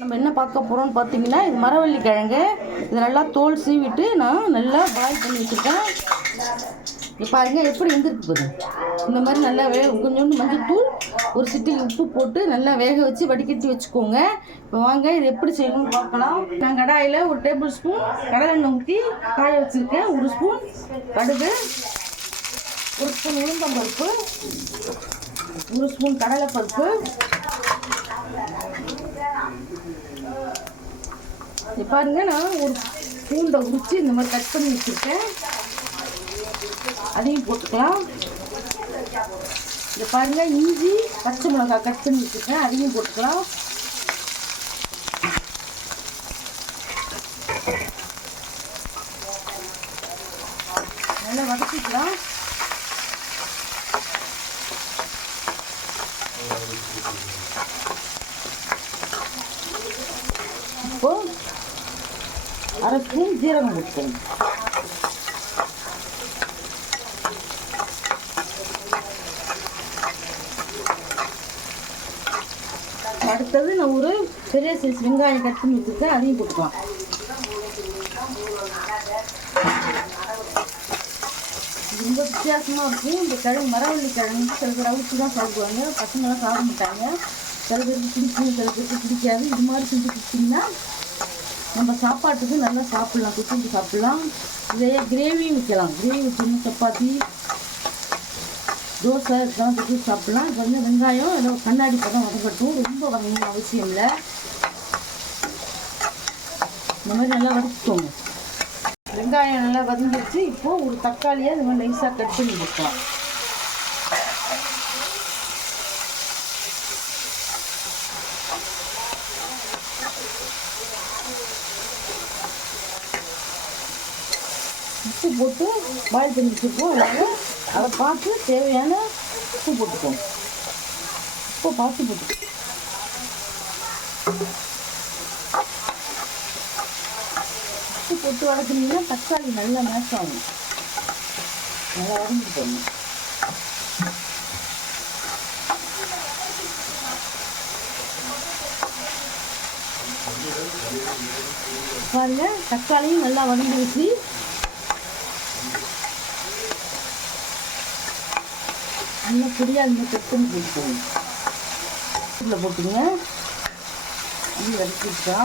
நம்ம என்ன பார்க்க போகிறோம்னு பார்த்தீங்கன்னா, இது மரவள்ளி கிழங்கு. இது நல்லா தோல் சீவிட்டு நான் நல்லா பாயில் பண்ணி வச்சுருக்கேன். இப்போ பாருங்கள் எப்படி வெந்திருக்கு போகுது. இந்த மாதிரி நல்லா கொஞ்சோண்டு மஞ்சள் தூள், ஒரு சிட்டிகை உப்பு போட்டு நல்லா வேக வச்சு வடிகட்டி வச்சுக்கோங்க. இப்போ வாங்க இது எப்படி செய்யணும்னு பார்க்கலாம். நான் கடாயில் ஒரு டேபிள் ஸ்பூன் கடலெண்ணெய் ஊற்றி காய வச்சுருக்கேன். ஒரு ஸ்பூன் கடுகு, ஒரு ஸ்பூன் உளுந்தம்பருப்பு, ஒரு ஸ்பூன் கடலைப்பருப்பு, பாருங்க நான் ஒரு பூண்டை உரிச்சு இந்த மாதிரி கட் பண்ணி வச்சுருக்கேன். அதையும் போட்டுக்கலாம். இதை பாருங்க இஞ்சி பச்சை மிளகாய் கட் பண்ணி வச்சுருக்கேன். அதையும் போட்டுக்கலாம். நல்லா வதக்கிக்கலாம். இப்போ அரை ஸ்பூன் ஜீரகம் போட்டுக்கோங்க. அடுத்தது நான் ஒரு பெரிய சைஸ் வெங்காயம் கட் பண்ணி வச்சுருக்கேன். அதையும் போட்டுக்கலாம். ரொம்ப வித்தியாசமாக இருக்கும் இந்த கிழங்கு. மரவள்ளி கிழங்கு சில பேர் அவுச்சு தான் சாப்பிடுவாங்க, பசங்களாம் சாப்பிட மாட்டாங்க. சில பேருக்கு பிடிக்கும், சில பேருக்கு பிடிக்காது. இது மாதிரி செஞ்சு கொடுத்தீங்கன்னா நம்ம சாப்பாட்டுக்கு நல்லா சாப்பிட்லாம், குழம்பு சாப்பிட்லாம். இதே கிரேவியும் வைக்கலாம். கிரேவி வச்சுன்னா சப்பாத்தி, தோசை இதெல்லாம் வச்சு சாப்பிட்லாம். இப்போ வந்து வெங்காயம் ஏதோ கண்ணாடி பதம் வதக்கட்டும். ரொம்ப வதங்கணும் அவசியம் இல்லை. இந்த மாதிரி நல்லா வதக்கிக்கோங்க. வெங்காயம் நல்லா வதங்கிடுச்சு. இப்போது ஒரு தக்காளியை இந்த மாதிரி நைஸாக கட் பண்ணி வைக்கலாம். உப்பு போட்டு பாயில் பண்ணி வச்சுருக்கோம். அதனால் அதை பார்த்து தேவையான உப்பு போட்டுக்கோங்க. உப்பு பார்த்து போட்டு உப்பு போட்டு வதக்குனீங்கன்னா தக்காளி நல்லா மேஷ் ஆகும். நல்லா வதங்கிட்டு போடணும். பாருங்க தக்காளியும் நல்லா வதங்கிடுச்சு. நல்லா பொடியாக இந்த கொத்தமல்லி போட்டுக்கோங்க. இதில் போட்டுங்க. இது வதக்கிட்டா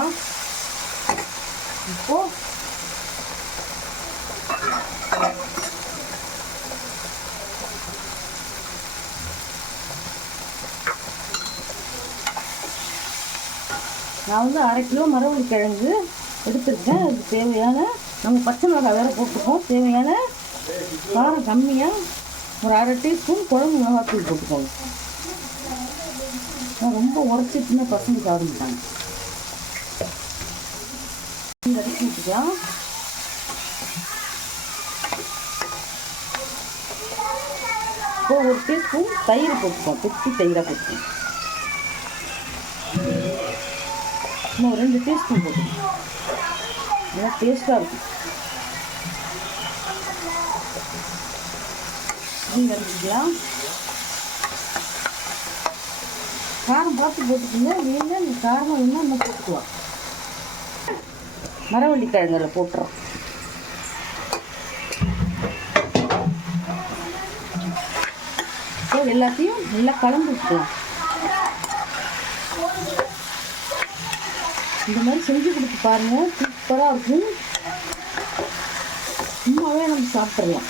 இப்போது நான் வந்து 1/2 கிலோ மரவள்ளி கிழங்கு எடுத்துருக்கேன். அதுக்கு தேவையான நம்ம பச்சை மிளகாய் வேறு போட்டுக்கோம். தேவையான காரம் கம்மியாக ஒரு 1/2 டீஸ்பூன் குழம்பு மிளகாத்தூள் போட்டுக்கோங்க. ரொம்ப உரைச்சிட்டுன்னா பசங்க சாப்பிட மாட்டாங்க. வதக்கி விட்டுக்கலாம். இப்போ ஒரு டீஸ்பூன் தயிர் போட்டுக்கோம். குட்டி தயிராக போட்டுக்கோங்க. இன்னும் 2 டீஸ்பூன் போட்டுக்கோங்க. நல்லா டேஸ்ட்டாக இருக்கும். வதக்கிக்கலாம். காரம் பார்த்து போட்டுக்கோங்க. வேணும்னா இந்த காரமாக வேணும்னா நம்ம போட்டுக்கலாம். மரவள்ளி கிழங்குல போட்டுறோம். எல்லாத்தையும் நல்லா கலந்து விட்டுக்கலாம். இந்த மாதிரி செஞ்சு கொடுத்து பாருங்கள், சூப்பராக இருக்கும். சும்மாவே நம்ம சாப்பிட்றலாம்.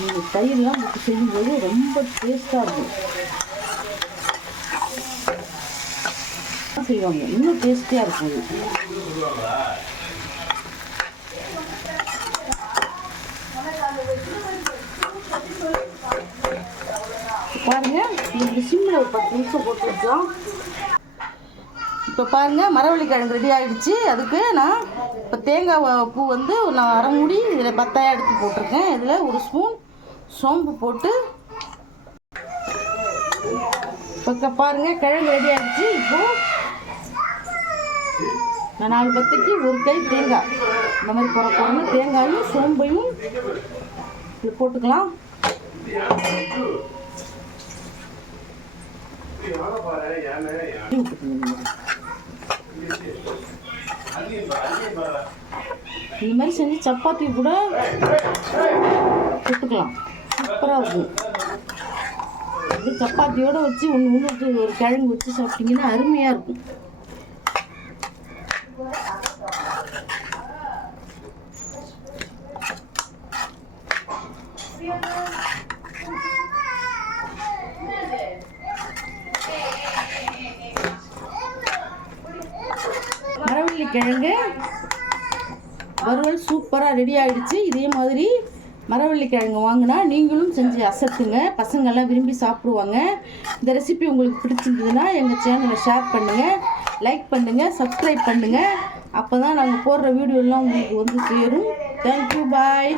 இந்த தயிரெலாம் போட்டு செய்யும்போது ரொம்ப டேஸ்ட்டாக இருக்கும். செய்வாங்க இன்னும் டேஸ்டியாக இருக்கும். பாருங்க இந்த சிம்மில் ஒரு 10 நிமிஷம் போட்டு வச்சோம். இப்போ பாருங்கள் மரவள்ளி கிழங்கு ரெடி ஆகிடுச்சு. அதுக்கு நான் இப்போ தேங்காய் பூ வந்து நான் 1/2 மூடி இதில் பத்தாயாக எடுத்து போட்டிருக்கேன். இதில் ஒரு ஸ்பூன் சோம்பு போட்டு இப்போ பாருங்கள் கிழங்கு ரெடி ஆகிடுச்சு. இப்போது நான் 4 பத்தைக்கு ஒரு கை தேங்காய், இந்த மாதிரி குறைன்னு தேங்காயும் சோம்பையும் இது போட்டுக்கலாம். இந்த மாதிரி செஞ்சு சப்பாத்தி கூட போட்டுக்கலாம், சூப்பராக இருக்கும். இது சப்பாத்தியோடு வச்சு ஒன்று ஒரு கிழங்கு வச்சு சாப்பிட்டீங்கன்னா அருமையாக இருக்கும். மரவள்ளி கிழங்கு வறுவல் சூப்பராக ரெடி ஆகிடுச்சு. இதே மாதிரி மரவள்ளி கிழங்கு வாங்கினா நீங்களும் செஞ்சு அசத்துங்க, பசங்கள்லாம் விரும்பி சாப்பிடுவாங்க. இந்த ரெசிபி உங்களுக்கு பிடிச்சிருந்ததுன்னா எங்கள் சேனலை ஷேர் பண்ணுங்கள், லைக் பண்ணுங்கள், சப்ஸ்கிரைப் பண்ணுங்கள். அப்போ தான் நாங்கள் போடுற வீடியோலாம் உங்களுக்கு வந்து சேரும். தேங்க்யூ, பாய்.